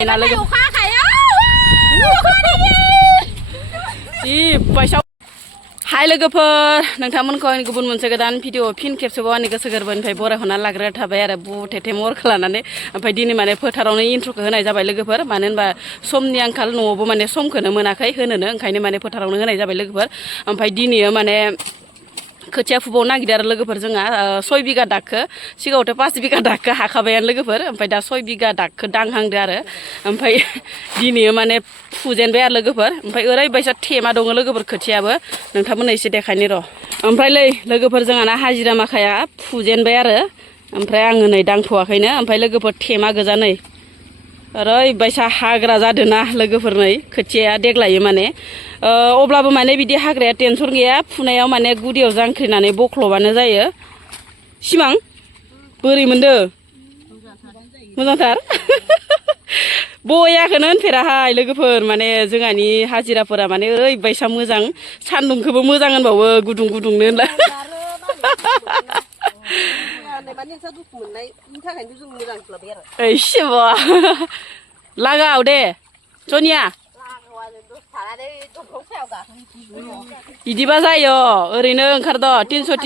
ना लोगो जि बायसाव हाय लोगोफोर नोंथांमोनखौ गुबुन मोनसे गोदान भिडिअ फिन खेबसेबाव आंनि गोसो गोरबोनिफ्राय बरायहरना लाग्रा थाबाय आरो बुथेथे मरखौ लानानै ओमफ्राय दिनै माने फोथारावनो इन्ट्र'खौ होनाय जाबाय लोगोफोर मानो होनबा समनि आंखाल न'आवबो माने समखौनो मोनाखै होनोनो ओंखायनो माने फोथारावनो होनाय जाबाय लोगोफोर ओमफ्राय दिनै माने खोथिया फुबाव नागिरदों आरो लोगोफोर जोंहा 6 बिगा दागखौ सिगाङावथ' 5 बिगा दागखौ हाखाबायानो लोगोफोर ओमफ्राय दा 6 बिगा दागखौ दांहांदो आरो ओमफ्राय दिनै माने फुजेनबाय आरो लोगोफोर ओमफ्राय ओरैबायसा थेमा दङ लोगोफोर खोथियाबो नोंथांमोननो एसे देखायनि र' ओमफ्राय लोगोफोर जोंहाना हाजिरा माखाया फुजेनबाय आरो ओमफ्राय आङो नै दांथ'वाखैनो ओमफ्राय लोगोफोर थेमा गोजा नै ओरैबायसा हाग्रा जादोंना लोगोफोर नै खोथियाया देग्लायो माने अब्लाबो माने बिदि हाग्राया टेनसन गैया फुनायाव माने गुदियाव जांख्रिनानै बख्ल'बानो जायो सिमां बोरै मोनदो मोजांथार बयाखौनो होनफेराहाय लोगोफोर माने जोंहानि हाजिराफोरा माने ओरैबायसा मोजां सान्दुंखौबो मोजां होनबावो गुदुं गुदुंनो होनला लागाव दे जनिया बिदिबा जायो ओरैनो ओंखारद 300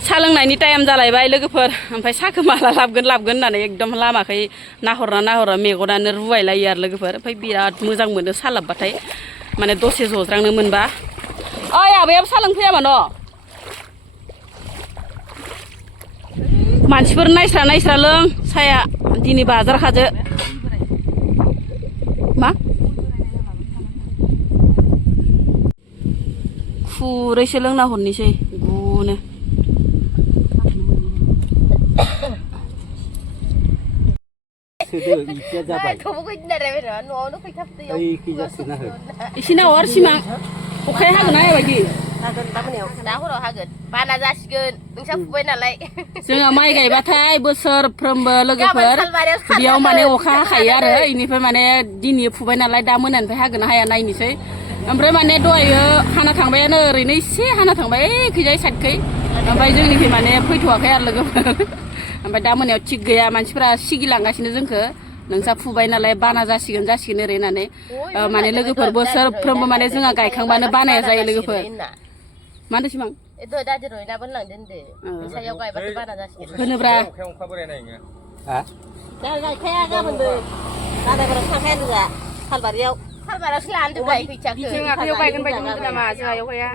सा लोंनायनि टाइम जालायबाय लोगोफोर ओमफ्राय साखौ माला लाबगोन होननानै एकदम लामाखै नाहरना मेगनानो रुवायलायो आरो लोगोफोर ओमफ्राय बिराद मोजां मोनो सा लाबबाथाय माने दसे जज्रांनो मोनबा ओइ आबायाबो सा लोंफैयाबा न' मानसिफोर नायस्रा लों साया दिनै बाजार खाजो मा खुरैसो लोंना हरनोसै गुनो इसिना हर सिमां अखाया हागोन ना बायदि दा हराव हागोन बाना जासिगोन नोंसा फुबाय नालाय जोंहा माइ गायबाथाय बोसोरफ्रोमबो लोगोफोर बेयाव माने अखा हाखायो आरो इनिफ्राय माने दिनै फुबाय नालाय दा मोनानिफ्राय हागोन ना हाया नायनोसै ओमफ्राय माने दहायो हाना थांबायानो ओरैनो एसे हाना थांबाय खैजाय साइडखै ओमफ्राय जोंनिखै माने फैथ'वाखै आरो लोगोफोर ओमफ्राय दा मोनायाव थिग गैया मानसिफोरा सिगिलांगासिनो जोंखौ नोंसा फुबाय नालाय बाना जासिगोन ओरै होननानै माने लोगोफोर बोसोरफ्रोमबो माने जोंहा गायखांबानो बानाया जायो लोगोफोर मा होनदों सिमां होनोब्रा गायखाया गाबोनबो दादाफोराव थांखाया जोंहा खालबारियावसो लानो दोनबाय फैसाखौ जोंहा आखायाव गायगोन बायदि मोनदों नामा जोंहा एवखाया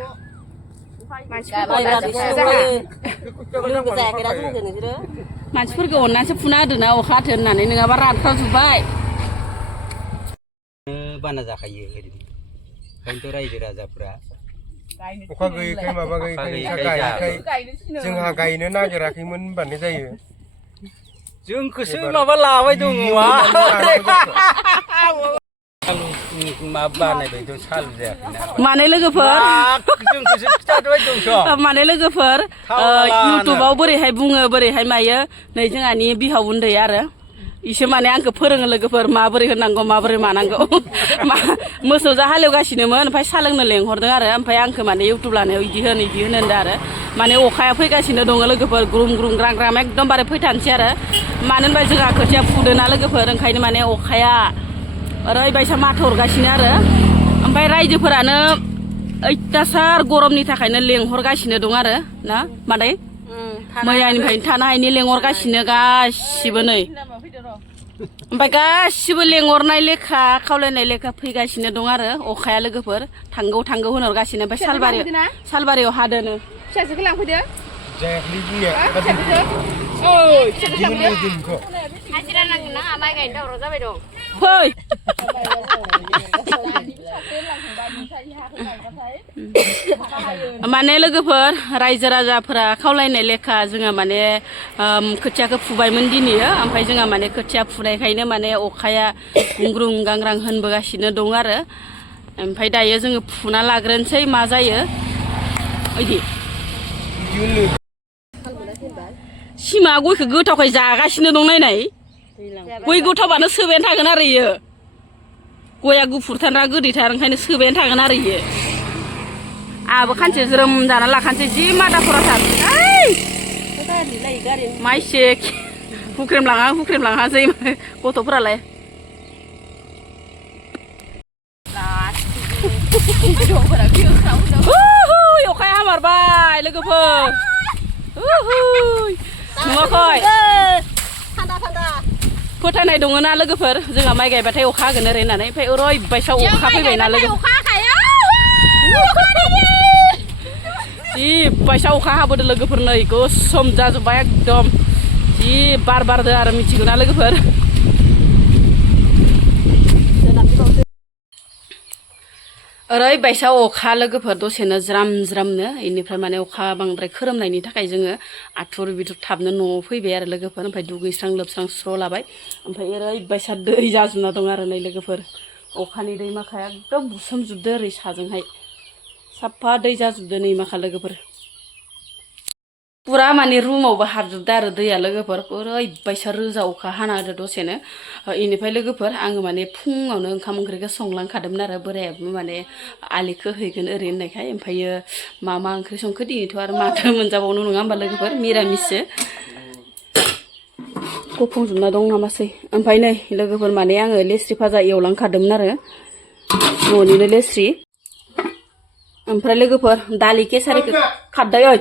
मानसिफोरखौ अननानैसो फुना होदोंना अखा हाथों होननानै नङाबा रानख्रावजोब्बाय बाना जाखायो ओरैनोथ' रायजो राजाफ्रा अखा गैयैखाय माबा गैयैखाय जोंहा गायनो नागिराखैमोन होनबानो जायो जोंखौसो माबा लाबाय दङ माने लोगोफोर इउटुबाव बोरैहाय बुङो बोरैहाय मायो नै जोंहानि बिहाव उन्दै आरो इसो माने आंखौ फोरोङो लोगोफोर माबोरै होनांगौ माबोरै मानांगौ मोसौजों हालेवगासिनोमोन ओमफ्राय सा लोंनो लेंहरदों आरो ओमफ्राय आंखौ माने इउटुब लानायाव इदि होनो आरो माने अखाया फैगासिनो दङ लोगोफोर ग्रुम ग्रां ग्राम एकदमबारे फैथानसै आरो मानो होनबा जोंहा खोथिया फुदोंना लोगोफोर ओंखायनो माने अखाया ओरैबायसा माथो हरगासिनो आरो ओमफ्राय रायजोफोरानो अयथासार गरमनि थाखायनो लेंहरगासिनो दं आरो ना मादै मैयानिफ्रायनो थानो हायिनि लेंहरगासिनो गासिबो नै ओमफ्राय गासिबो लेंहरनाय लेखा खावलायनाय लेखा फैगासिनो दं आरो अखाया लोगोफोर थांगौ होनहरगासिनो ओमफ्राय सालबारियाव हादोनो फिसाजोखौ लांफैदो हाजिरा नांगोन ना माइ गायनो दावराव जाबाय दं फै माने लोगोफोर रायजो राजाफोरा खावलायनाय लेखा जोंहा माने खोथियाखौ फुबायमोन दिनैयो ओमफ्राय जोंहा माने खोथिया फुनायखायनो माने अखाया गुंग्रुं गांग्रां होनबोगासिनो दं आरो ओमफ्राय दायो जोङो फुना लाग्रोनोसै मा जायो इदि सिमा गयखौ गोथावखाय जागासिनो दं नायनाय गय गोथावबानो सोबायानो थागोन आरो इयो गया गुफुरथार ना गोदैथार ओंखायनो सोबायानो थागोन आरो इयो आहाबो खानसे ज्रोम जाना लाखानोसै जि मादा खराथार माइसे हुख्रेमलाङासै गथ'फोरालाय अखाया हामारबाय लोगोफोर नुवाखै फोथायनाय दङ ना लोगोफोर जोंहा माइ गायबाथाय अखा होगोन ओरै होननानै ओमफ्राय ओरैबायसा अखा फैबायना लोगो जि बायसा अखा हाबोदो लोगोफोर नै गोसोम जाजोब्बाय एकदम जि बार बारदो आरो मिथिगौ ना लोगोफोर ओरैबायसा अखा लोगोफोर दसेनो ज्राम ज्रामनो इनिफ्राय माने अखा बांद्राय खोरोमनायनि थाखाय जोङो आथुर बिथुर थाबनो न'आव फैबाय आरो लोगोफोर ओमफ्राय दुगैस्रां लोबस्रां स्र' लाबाय ओमफ्राय ओरैबायसा दै जाजोबना दं आरो नै लोगोफोर अखानि दै माखाया एकदम बुसोमजोबदो ओरै साजोंहाय साफा दै जाजोबदो नै माखा लोगोफोर पुरा माने रुमावबो हाबजोबदो आरो दैया लोगोफोर ओरैबायसा रोजा अखा हाना होदो दसेनो इनिफ्राय लोगोफोर आङो माने फुङावनो ओंखाम ओंख्रिखौ संलांखादोंमोन आरो बोरायाबो माने आलिखौ हैगोन ओरै होननायखाय ओमफ्रायो मा ओंख्रि संखो दिनैथ' आरो माथो मोनजाबावनो नङा होमबा लोगोफोर मिरामिससो गुफुंजोबना दं नामासै ओमफ्राय नै लोगोफोर माने आङो लेस्रि भाजा एवलांखादोंमोन आरो न'निनो लेस्रि ओमफ्राय लोगोफोर दालि केसारिखौ खारदै ओइ